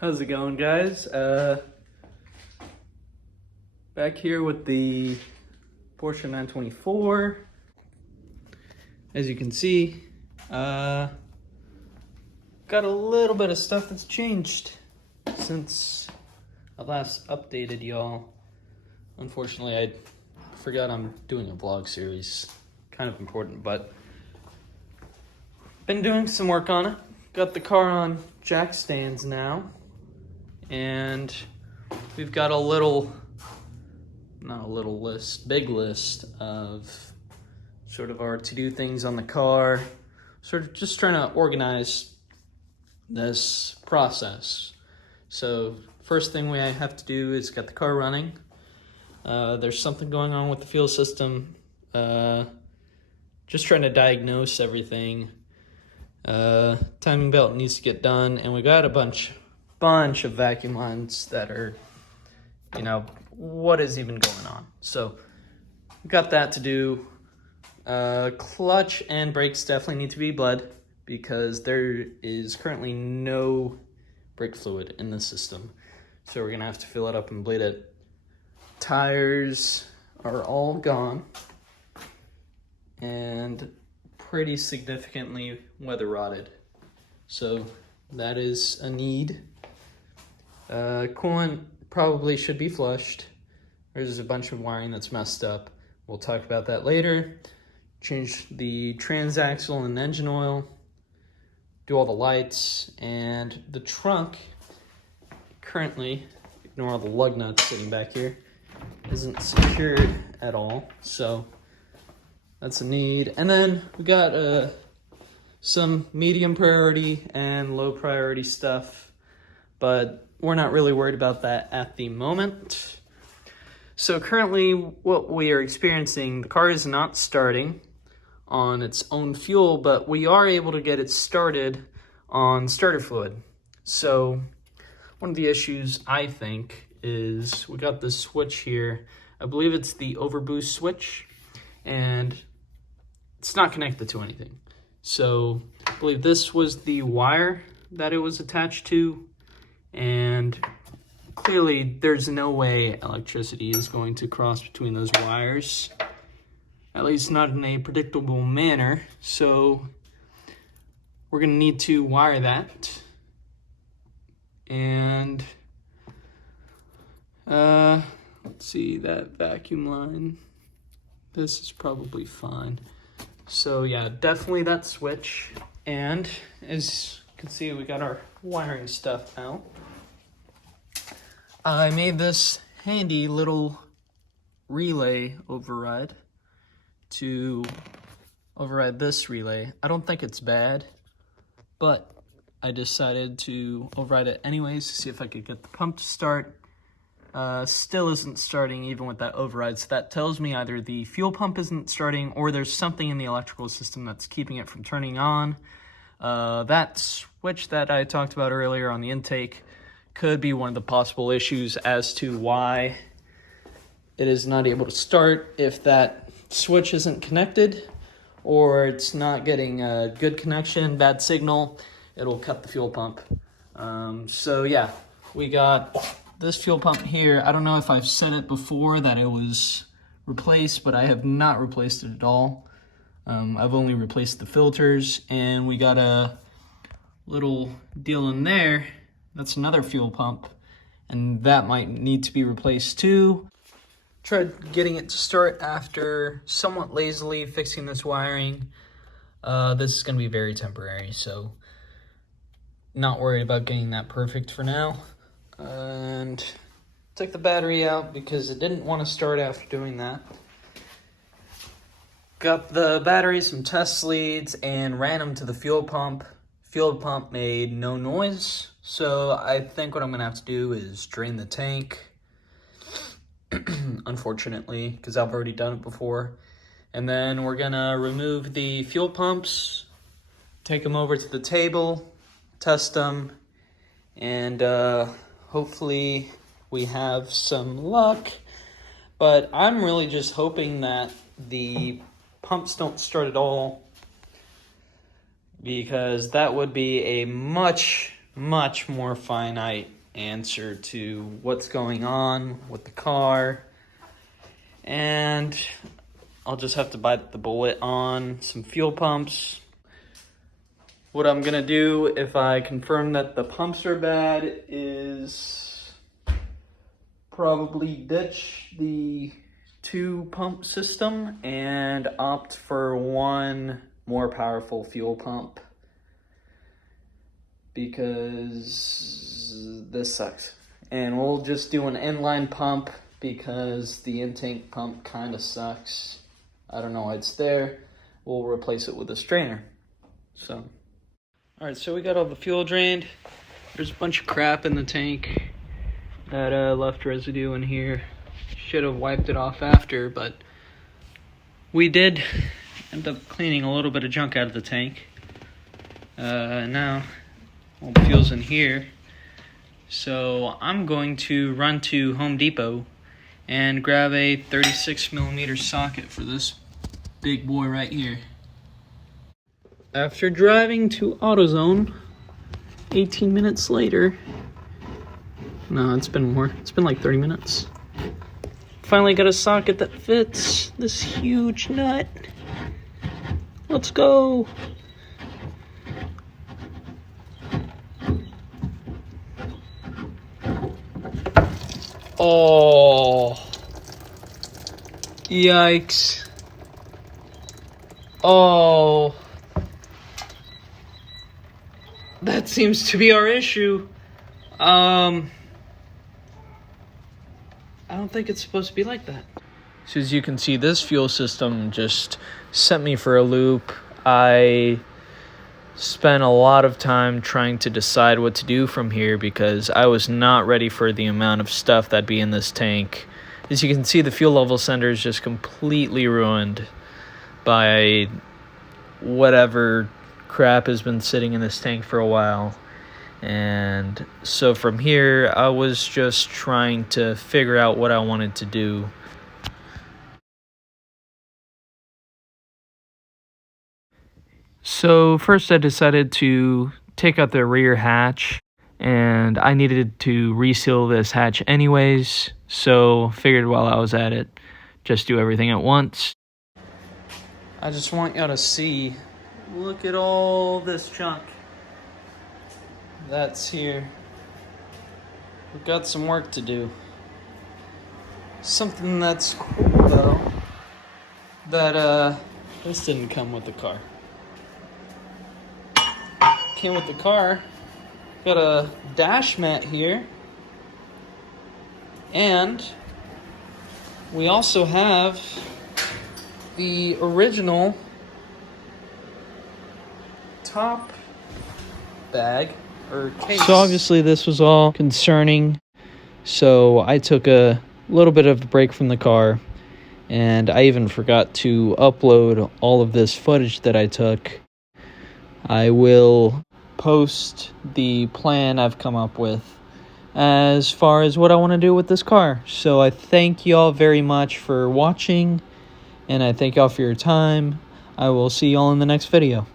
How's it going, guys? Back here with the Porsche 924. As you can see, got a little bit of stuff that's changed since I last updated y'all. Unfortunately, I forgot I'm doing a vlog series. Kind of important, but been doing some work on it. Got the car on jack stands now. And we've got big list of sort of our to-do things on the car. Sort of just trying to organize this process. So first thing we have to do is get the car running. There's something going on with the fuel system. Just trying to diagnose everything. Timing belt needs to get done, and we got a bunch of vacuum lines that are, what is even going on? So we got that to do. Clutch and brakes definitely need to be bled because there is currently no brake fluid in the system. So we're gonna have to fill it up and bleed it. Tires are all gone and pretty significantly weather rotted. So that is a need. Coolant probably should be flushed. There's a bunch of wiring that's messed up. We'll talk about that later. Change the transaxle and engine oil. Do all the lights. And the trunk, currently, ignore all the lug nuts sitting back here, isn't secured at all. So that's a need. And then we got some medium priority and low priority stuff, but we're not really worried about that at the moment. So currently what we are experiencing, the car is not starting on its own fuel, but we are able to get it started on starter fluid. So one of the issues, I think, is we got this switch here. I believe it's the overboost switch, and it's not connected to anything. So I believe this was the wire that it was attached to, and clearly there's no way electricity is going to cross between those wires, at least not in a predictable manner. So we're gonna need to wire that. And let's see, that vacuum line, this is probably fine. So yeah, definitely that switch. And as you can see, we got our wiring stuff out. I made this handy little relay override to override this relay. I don't think it's bad, but I decided to override it anyways to see if I could get the pump to start. Still isn't starting even with that override, so that tells me either the fuel pump isn't starting or there's something in the electrical system that's keeping it from turning on. That switch that I talked about earlier on the intake could be one of the possible issues as to why it is not able to start. If that switch isn't connected or it's not getting a good connection, bad signal, it'll cut the fuel pump. So yeah, we got this fuel pump here. I don't know if I've said it before that it was replaced, but I have not replaced it at all. I've only replaced the filters, and we got a little deal in there. That's another fuel pump, and that might need to be replaced too. Tried getting it to start after somewhat lazily fixing this wiring. This is gonna be very temporary, so not worried about getting that perfect for now. And took the battery out because it didn't want to start after doing that. Got the battery, some test leads, and ran them to the fuel pump. Fuel pump made no noise, so I think what I'm gonna have to do is drain the tank, unfortunately, because I've already done it before. And then we're gonna remove the fuel pumps, take them over to the table, test them, and hopefully we have some luck. But I'm really just hoping that the pumps don't start at all, because that would be a much much more finite answer to what's going on with the car. And I'll just have to bite the bullet on some fuel pumps. What I'm gonna do if I confirm that the pumps are bad is probably ditch the 2-pump system and opt for one more powerful fuel pump, because this sucks. And we'll just do an inline pump because the intake pump kind of sucks. I don't know why it's there. We'll replace it with a strainer. So, all right, so we got all the fuel drained. There's a bunch of crap in the tank that left residue in here. Should have wiped it off after, but we did end up cleaning a little bit of junk out of the tank. Now all the fuel's in here. So I'm going to run to Home Depot and grab a 36mm socket for this big boy right here. After driving to AutoZone, 18 minutes later, no, it's been more. It's been like 30 minutes. Finally got a socket that fits this huge nut. Let's go. Oh, yikes. Oh, that seems to be our issue. I don't think it's supposed to be like that. So as you can see, this fuel system just sent me for a loop. I spent a lot of time trying to decide what to do from here because I was not ready for the amount of stuff that'd be in this tank. As you can see, the fuel level sender is just completely ruined by whatever crap has been sitting in this tank for a while. And so from here, I was just trying to figure out what I wanted to do. So first I decided to take out the rear hatch, and I needed to reseal this hatch anyways, so figured while I was at it, just do everything at once. I just want y'all to see, look at all this junk that's here. We've got some work to do. Something that's cool though, that this didn't come with the car. Came with the car. Got a dash mat here, and we also have the original top bag or case. So obviously this was all concerning, so I took a little bit of a break from the car, and I even forgot to upload all of this footage that I took. I will post the plan I've come up with as far as what I want to do with this car. So I thank y'all very much for watching, and I thank y'all for your time. I will see y'all in the next video.